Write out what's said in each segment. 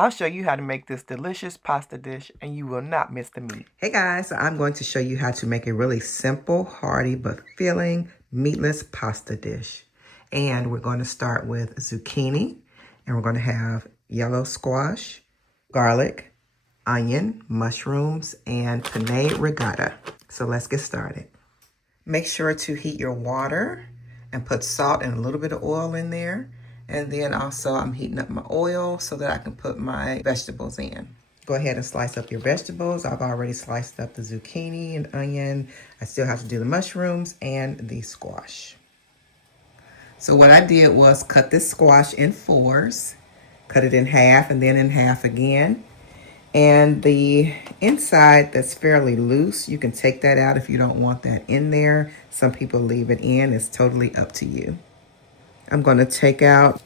I'll show you how to make this delicious pasta dish and you will not miss the meat. Hey guys, so I'm going to show you how to make a really simple, hearty, but filling meatless pasta dish. And we're going to start with zucchini, and we're going to have yellow squash, garlic, onion, mushrooms, and penne ricotta. So let's get started. Make sure to heat your water and put salt and a little bit of oil in there. And then also I'm heating up my oil so that I can put my vegetables in. Go ahead and slice up your vegetables. I've already sliced up the zucchini and onion. I still have to do the mushrooms and the squash. So what I did was cut this squash in fours, cut it in half and then in half again. And the inside that's fairly loose, you can take that out if you don't want that in there. Some people leave it in. It's totally up to you. I'm going to take out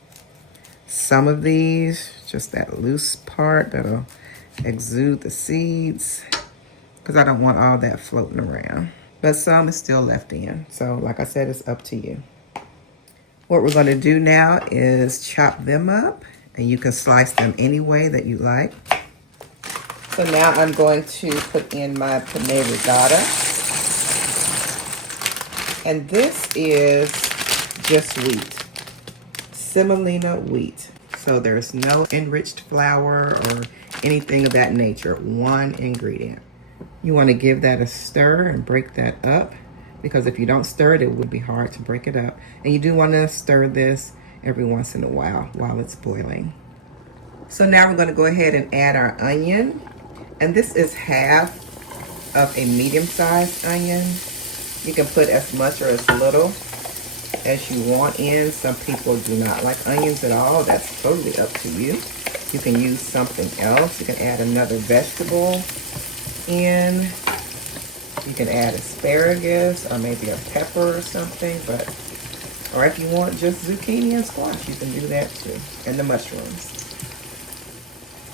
some of these, just that loose part that'll exude the seeds, because I don't want all that floating around. But some is still left in. So like I said, it's up to you. What we're going to do now is chop them up, and you can slice them any way that you like. So now I'm going to put in my penne ricotta. And this is just wheat. Semolina wheat. So there's no enriched flour or anything of that nature. One ingredient. You want to give that a stir and break that up, because if you don't stir it, it would be hard to break it up. And you do want to stir this every once in a while it's boiling. So now we're going to go ahead and add our onion. And this is half of a medium-sized onion. You can put as much or as little as you want in. Some people do not like onions at all. That's totally up to you. You can use something else. You can add another vegetable in. You can add asparagus or maybe a pepper or something. Or if you want just zucchini and squash, you can do that too. And the mushrooms.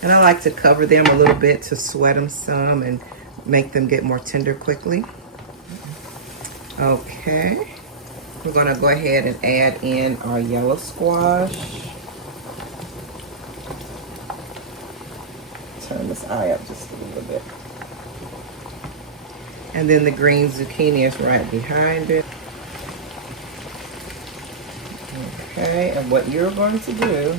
And I like to cover them a little bit to sweat them some and make them get more tender quickly. Okay. We're going to go ahead and add in our yellow squash. Turn this eye up just a little bit. And then the green zucchini is right behind it. Okay, and what you're going to do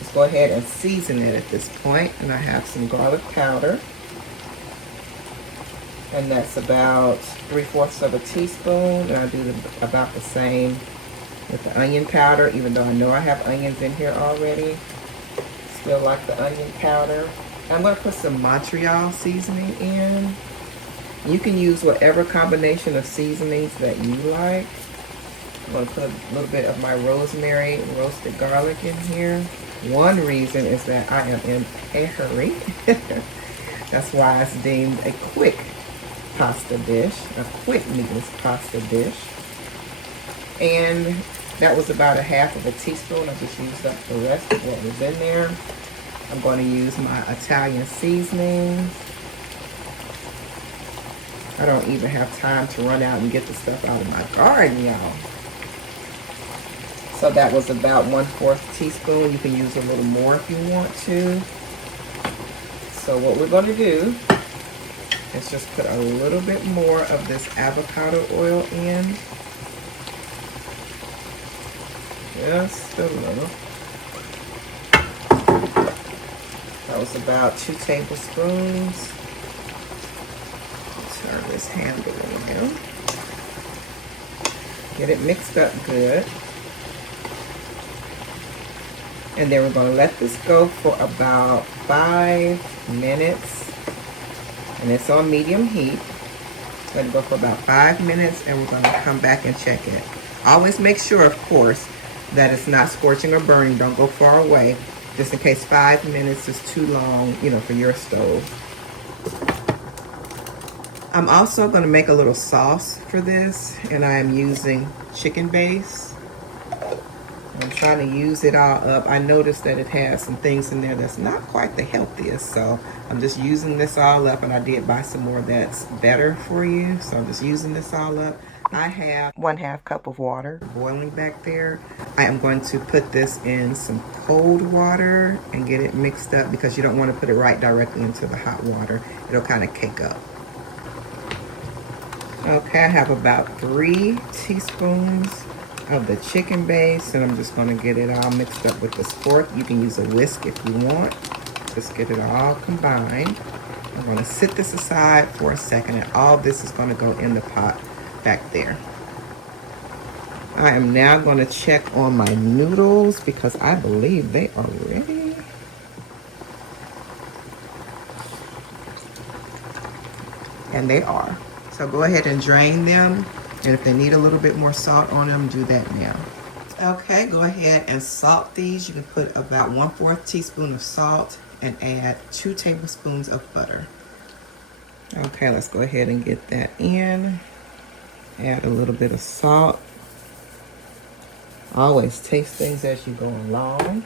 is go ahead and season it at this point. And I have some garlic powder. And that's about 3/4 of a teaspoon. And I do about the same with the onion powder, even though I know I have onions in here already. Still like the onion powder. I'm going to put some Montreal seasoning in. You can use whatever combination of seasonings that you like. I'm going to put a little bit of my rosemary roasted garlic in here. One reason is that I am in a hurry. That's why it's deemed a quick pasta dish, a quick meatless pasta dish. And that was about 1/2 of a teaspoon. I just used up the rest of what was in there. I'm going to use my Italian seasoning. I don't even have time to run out and get the stuff out of my garden, y'all. So that was about 1/4 teaspoon. You can use a little more if you want to. So what we're going to do is just put a little bit more of this avocado oil in. Just a little. That was about 2 tablespoons. Turn this handle around. Get it mixed up good. And then we're going to let this go for about 5 minutes. And it's on medium heat. Let it go for about 5 minutes, and we're going to come back and check it. Always make sure, of course, that it's not scorching or burning. Don't go far away, just in case 5 minutes is too long, for your stove. I'm also going to make a little sauce for this, and I am using chicken base. I'm trying to use it all up. I noticed that it has some things in there that's not quite the healthiest, so I'm just using this all up, and I did buy some more that's better for you, so I'm just using this all up. I have 1/2 cup of water boiling back there. I am going to put this in some cold water and get it mixed up because you don't want to put it right directly into the hot water. It'll kind of cake up. Okay, I have about 3 teaspoons of the chicken base, and I'm just going to get it all mixed up with this fork. You can use a whisk if you want. Just get it all combined. I'm going to sit this aside for a second, and all this is going to go in the pot back there. I am now going to check on my noodles because I believe they are ready. And they are. So go ahead and drain them. And if they need a little bit more salt on them, do that now. Okay, go ahead and salt these. You can put about 1/4 teaspoon of salt and add 2 tablespoons of butter. Okay, let's go ahead and get that in. Add a little bit of salt. Always taste things as you go along.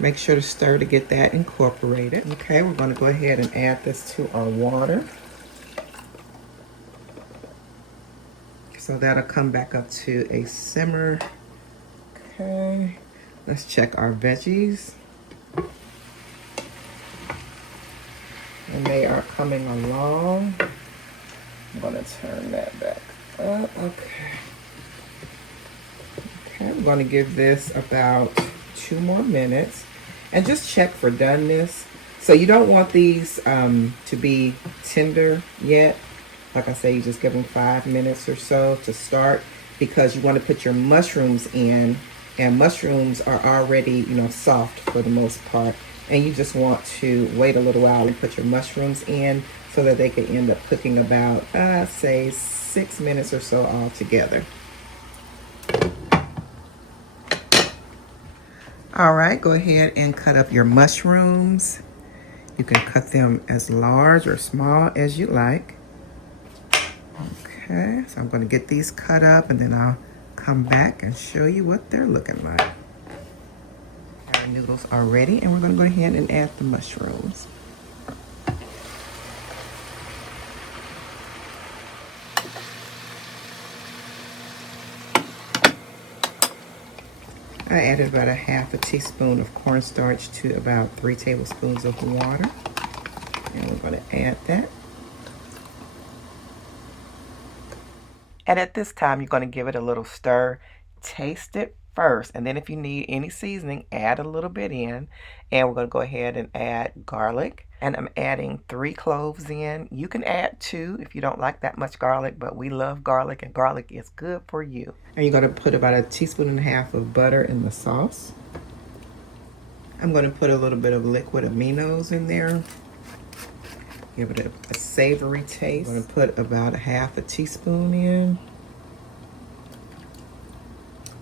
Make sure to stir to get that incorporated. Okay, we're going to go ahead and add this to our water. So that'll come back up to a simmer. Okay, let's check our veggies. And they are coming along. I'm going to turn that back up. Okay. Okay, I'm going to give this about 2 more minutes. And just check for doneness. So you don't want these to be tender yet. Like I say, you just give them 5 minutes or so to start because you want to put your mushrooms in. And mushrooms are already, soft for the most part. And you just want to wait a little while and put your mushrooms in so that they can end up cooking about, say, 6 minutes or so all together. All right, go ahead and cut up your mushrooms. You can cut them as large or small as you like. Okay, so I'm going to get these cut up and then I'll come back and show you what they're looking like. Our noodles are ready and we're going to go ahead and add the mushrooms. I added about 1/2 teaspoon of cornstarch to about 3 tablespoons of water. And we're going to add that. And at this time, you're going to give it a little stir. Taste it first. And then if you need any seasoning, add a little bit in. And we're going to go ahead and add garlic. And I'm adding 3 cloves in. You can add 2 if you don't like that much garlic, but we love garlic and garlic is good for you. And you're going to put about 1.5 teaspoons of butter in the sauce. I'm going to put a little bit of liquid aminos in there. Give it a savory taste. I'm going to put about 1/2 teaspoon in.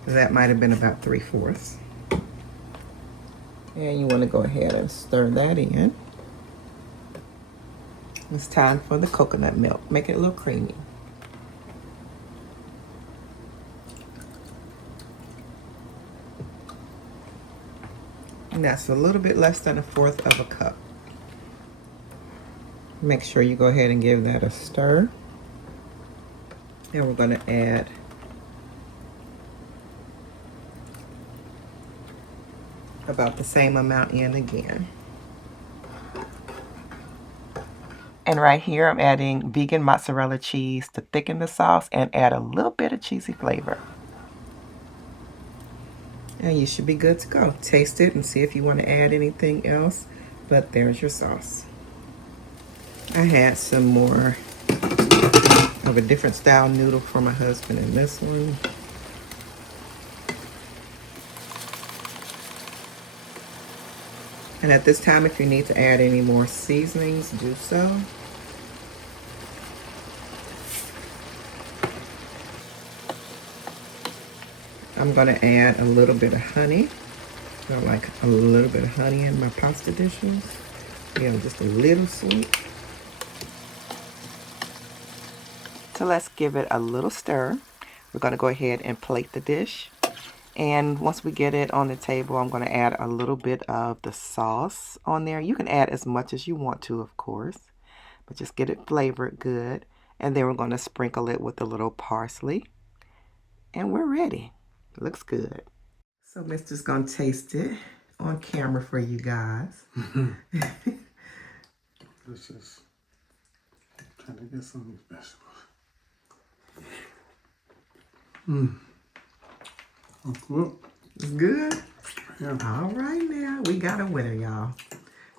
That might have been about 3/4. And you want to go ahead and stir that in. It's time for the coconut milk. Make it a little creamy. And that's a little bit less than 1/4 of a cup. Make sure you go ahead and give that a stir. And we're going to add about the same amount in again. And right here, I'm adding vegan mozzarella cheese to thicken the sauce and add a little bit of cheesy flavor. And you should be good to go. Taste it and see if you want to add anything else. But there's your sauce. I had some more of a different style noodle for my husband in this one. And at this time, if you need to add any more seasonings, do so. I'm going to add a little bit of honey. I like a little bit of honey in my pasta dishes. Just a little sweet. So let's give it a little stir. We're going to go ahead and plate the dish. And once we get it on the table, I'm going to add a little bit of the sauce on there. You can add as much as you want to, of course, but just get it flavored good. And then we're going to sprinkle it with a little parsley. And we're ready. Looks good. So Mister's going to taste it on camera for you guys. This is trying to get some of these vegetables. It's good. It's good? Yeah. All right now. We got a winner, y'all.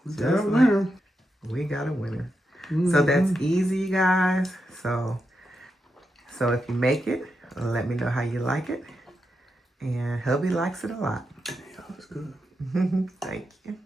We got a winner. We got a winner. So that's easy, you guys. So if you make it, let me know how you like it. And hubby likes it a lot. Yeah, it's good. Thank you.